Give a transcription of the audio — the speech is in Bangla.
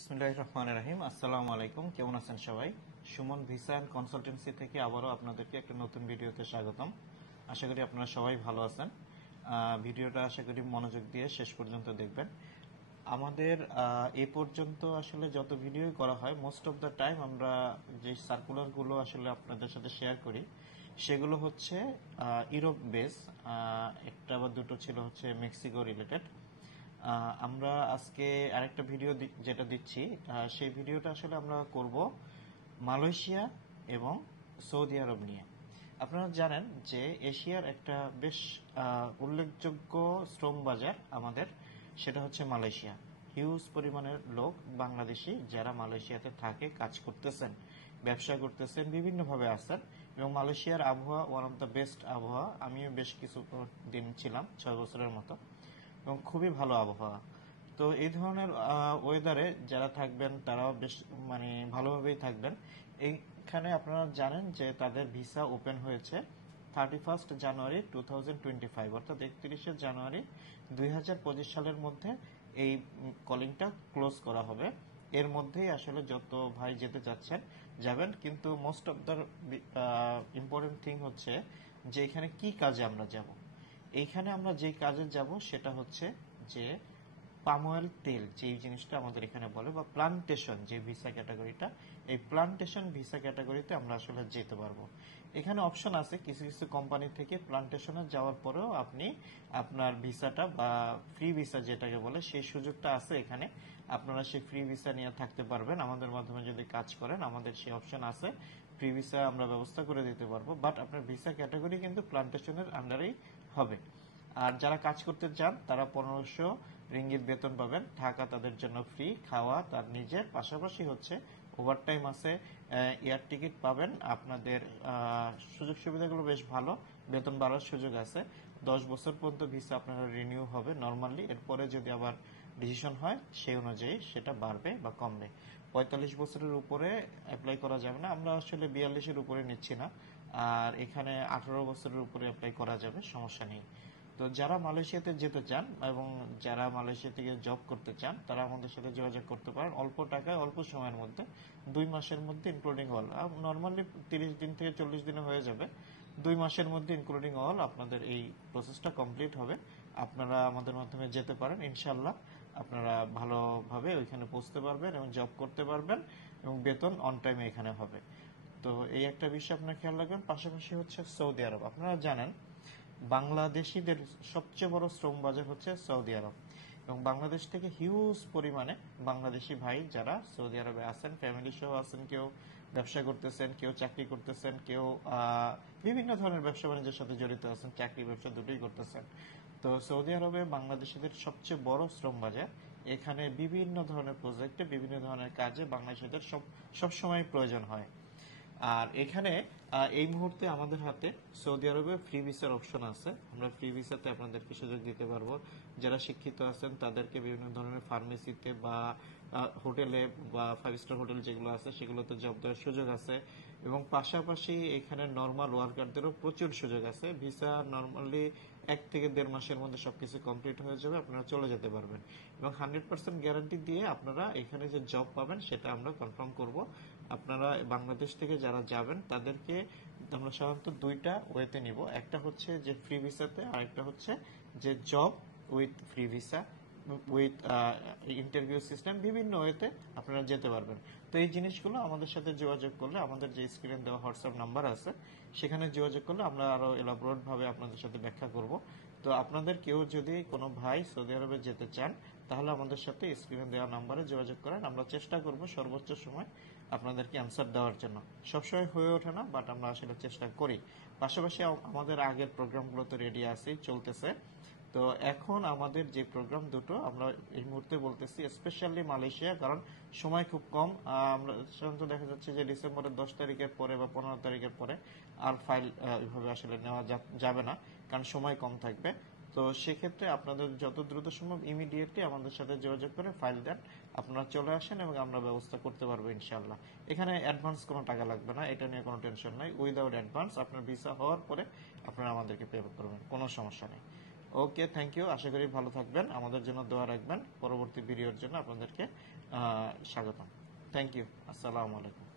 বিসমিল্লাহির রহমানির রহিম। আসসালামু আলাইকুম। কেমন আছেন সবাই? সুমন ভিসা এন্ড কনসালটেন্সি থেকে আবারও আপনাদেরকে একটা নতুন ভিডিওতে স্বাগতম। আশা করি আপনারা সবাই ভালো আছেন। ভিডিওটা আশা করি মনোযোগ দিয়ে শেষ পর্যন্ত দেখবেন। আমাদের এই পর্যন্ত আসলে যত ভিডিওই করা হয়, মোস্ট অফ দ্য টাইম আমরা যে সার্কুলারগুলো আসলে আপনাদের সাথে শেয়ার করি সেগুলো হচ্ছে ইউরোপ বেস। একটা বা দুটো ছিল হচ্ছে মেক্সিকো রিলেটেড। আমরা আজকে আরেকটা ভিডিও যেটা দিচ্ছি, সেই ভিডিওটা আসলে আমরা করব মালয়েশিয়া এবং সৌদি আরব নিয়ে। আপনারা জানেন যে এশিয়ার একটা বেশ উল্লেখযোগ্য শ্রম বাজার আমাদের, সেটা হচ্ছে মালয়েশিয়া। হিউজ পরিমাণের লোক বাংলাদেশি যারা মালয়েশিয়াতে থাকে, কাজ করতেছেন, ব্যবসা করতেছেন, বিভিন্নভাবে আছেন। এবং মালয়েশিয়ার আবহাওয়া ওয়ান অফ দ্য বেস্ট আবহাওয়া। আমিও বেশ কিছু দিন ছিলাম, 6 বছরের মতো, এবং খুবই ভালো আবহাওয়া। তো এই ধরনের ওয়েদারে যারা থাকবেন তারাও বেশ ভালোভাবেই থাকবেন। এইখানে আপনারা জানেন যে তাদের ভিসা ওপেন হয়েছে 31 জানুয়ারি 2025, অর্থাৎ 31 জানুয়ারি 2025 সালের মধ্যে এই কলিংটা ক্লোজ করা হবে। এর মধ্যেই আসলে যত ভাই যেতে চাচ্ছেন যাবেন, কিন্তু most of the important thing হচ্ছে যে এখানে কি কাজে আমরা যাব। এইখানে আমরা যে কাজে যাব সেটা হচ্ছে যে পাম অয়েল তেল, যে জিনিসটা আমাদের এখানে বলে, বা প্লান্টেশন যে ভিসা ক্যাটাগরিটা, এই প্লান্টেশন ভিসা ক্যাটাগরিতে আমরা আসলে যেতে পারবো। এখানে অপশন আছে কিছু কিছু কোম্পানি থেকে প্লান্টেশনে যাওয়ার পরেও আপনি আপনার ভিসাটা বা ফ্রি ভিসা যেটাকে বলে সেই সুযোগটা আছে এখানে। আপনারা সেই ফ্রি ভিসা নিয়ে থাকতে পারবেন। আমাদের মাধ্যমে যদি কাজ করেন আমাদের সেই অপশন আছে, ফ্রি ভিসা আমরা ব্যবস্থা করে দিতে পারবো। বাট আপনার ভিসা ক্যাটাগরি কিন্তু প্লান্টেশনের আন্ডারেই হবে। আর যারা কাজ করতে চান তারা 1500 রিঙ্গিত বেতন পাবেন, থাকা তাদের জন্য ফ্রি, খাওয়া তার নিজের, পাশাপাশি হচ্ছে ওভারটাইম আছে, এয়ার টিকিট পাবেন। আপনাদের সুযোগ সুবিধাগুলো বেশ ভালো, বেতন বাড়ার সুযোগ আছে। 10 বছর পর্যন্ত ভিসা আপনার রিনিউ হবে নর্মালি। এরপরে যদি আবার ডিসিশন হয় সেই অনুযায়ী সেটা বাড়বে বা কমবে। 45 বছরের উপরে অ্যাপ্লাই করা যাবে না, আমরা আসলে 42-এর উপরে নিচ্ছি না। আর এখানে 18 বছরের উপরে অ্যাপ্লাই করা যাবে, সমস্যা নেই। তো যারা মালয়েশিয়াতে যেতে চান এবং যারা মালয়েশিয়া থেকে জব করতে চান তারা আমাদের সাথে যোগাযোগ করতে পারেন। অল্প টাকায় অল্প সময়ের মধ্যে, 2 মাসের মধ্যে ইনক্লুডিং অল। নর্মালি 30 দিন থেকে 40 দিনে হয়ে যাবে। 2 মাসের মধ্যে ইনক্লুডিং অল আপনাদের এই প্রসেসটা কমপ্লিট হবে। আপনারা আমাদের মাধ্যমে যেতে পারেন, ইনশাল্লাহ আপনারা ভালোভাবে ওইখানে পৌঁছতে পারবেন এবং জব করতে পারবেন, এবং বেতন অন টাইমে এখানে হবে। তো এই একটা বিষয় আপনারা খেয়াল রাখবেন। পাশাপাশি হচ্ছে সৌদি আরব। আপনারা জানেন বাংলাদেশিদের সবচেয়ে বড় শ্রম বাজার হচ্ছে সৌদি আরব, এবং বাংলাদেশ থেকে হিউজ পরিমাণে বাংলাদেশি ভাই যারা সৌদি আরবে আছেন, ফ্যামিলি সহ আছেন, কেউ ব্যবসা করতেছেন, কেউ চাকরি করতেছেন, কেউ বিভিন্ন ধরনের ব্যবসা বাণিজ্যের সাথে জড়িত আছেন, চাকরি ব্যবসা দুটোই করতেছেন। তো সৌদি আরবে বাংলাদেশিদের সবচেয়ে বড় শ্রম বাজার। এখানে বিভিন্ন ধরনের প্রজেক্টে, বিভিন্ন ধরনের কাজে বাংলাদেশিদের সবসময় প্রয়োজন হয়। আর এখানে এই মুহূর্তে আমাদের হাতে সৌদি আরবে ফ্রি ভিসার অপশন আছে। আমরা ফ্রি ভিসাতে আপনাদেরকে সুযোগ দিতে পারবো। যারা শিক্ষিত আছেন তাদেরকে বিভিন্ন ধরনের ফার্মেসিতে বা হোটেলে বা 5 স্টার হোটেল যেগুলো আছে সেগুলোতে জব দেওয়ার সুযোগ আছে। এবং পাশাপাশি এখানে নর্মাল ওয়ার্কারদেরও প্রচুর সুযোগ আছে। ভিসা নর্মালি 1 থেকে 1.5 মাসের মধ্যে সবকিছু কমপ্লিট হয়ে যাবে, আপনারা চলে যেতে পারবেন। এবং 100% গ্যারান্টি দিয়ে আপনারা এখানে যে জব পাবেন সেটা আমরা কনফার্ম করব। আপনারা বাংলাদেশ থেকে যারা যাবেন তাদেরকে আমরা সাধারণত 2টা ওয়েতে নিব। একটা হচ্ছে যে ফ্রি ভিসাতে, আরেকটা হচ্ছে যে job with free visa with interview system. বিভিন্ন ওয়েতে আপনারা যেতে পারবেন। তো এই জিনিসগুলো আমাদের সাথে যোগাযোগ করলে, আমাদের যে স্ক্রিনে দেওয়া হোয়াটসঅ্যাপ নাম্বার আছে সেখানে যোগাযোগ করলে আমরা আরো এলাবোরেট ভাবে আপনাদের সাথে ব্যাখ্যা করব। তো আপনাদের কেউ যদি কোনো ভাই সৌদি আরবে যেতে চান তাহলে আমাদের সাথে স্ক্রিনে দেওয়া নাম্বারে যোগাযোগ করেন। আমরা চেষ্টা করব সর্বোচ্চ সময় আপনাদেরকে অ্যান্সার দেওয়ার জন্য। সবসময় হয়ে ওঠে না, বাট আমরা আসলে চেষ্টা করি। পাশাপাশি আমাদের আগের প্রোগ্রামগুলো তো রেডি আছে, চলতেছে। তো এখন আমাদের যে প্রোগ্রাম দুটো আমরা এই মুহূর্তে বলতেছি স্পেশালি মালয়েশিয়া, কারণ সময় খুব কম। আমরা সাধারণত দেখা যাচ্ছে যে ডিসেম্বরের 10 তারিখের পরে বা 15 তারিখের পরে আর ফাইল এভাবে আসলে নেওয়া যাবে না, কারণ সময় কম থাকবে। তো সেক্ষেত্রে আপনাদের যত দ্রুত সম্ভব ইমিডিয়েটলি আমাদের সাথে যোগাযোগ করে ফাইল দেন, আপনারা চলে আসেন এবং আমরা ব্যবস্থা করতে পারবো ইনশাল্লাহ। এখানে অ্যাডভান্স কোনো টাকা লাগবে না, এটা নিয়ে কোনো টেনশন নাই। উইদাউট অ্যাডভান্স আপনার ভিসা হওয়ার পরে আপনারা আমাদেরকে পে করবেন, কোনো সমস্যা নেই। ওকে, থ্যাংক ইউ। আশা করি ভালো থাকবেন, আমাদের জন্য দোয়া রাখবেন। পরবর্তী ভিডিওর জন্য আপনাদেরকে স্বাগতম। Thank you. আসসালামু আলাইকুম।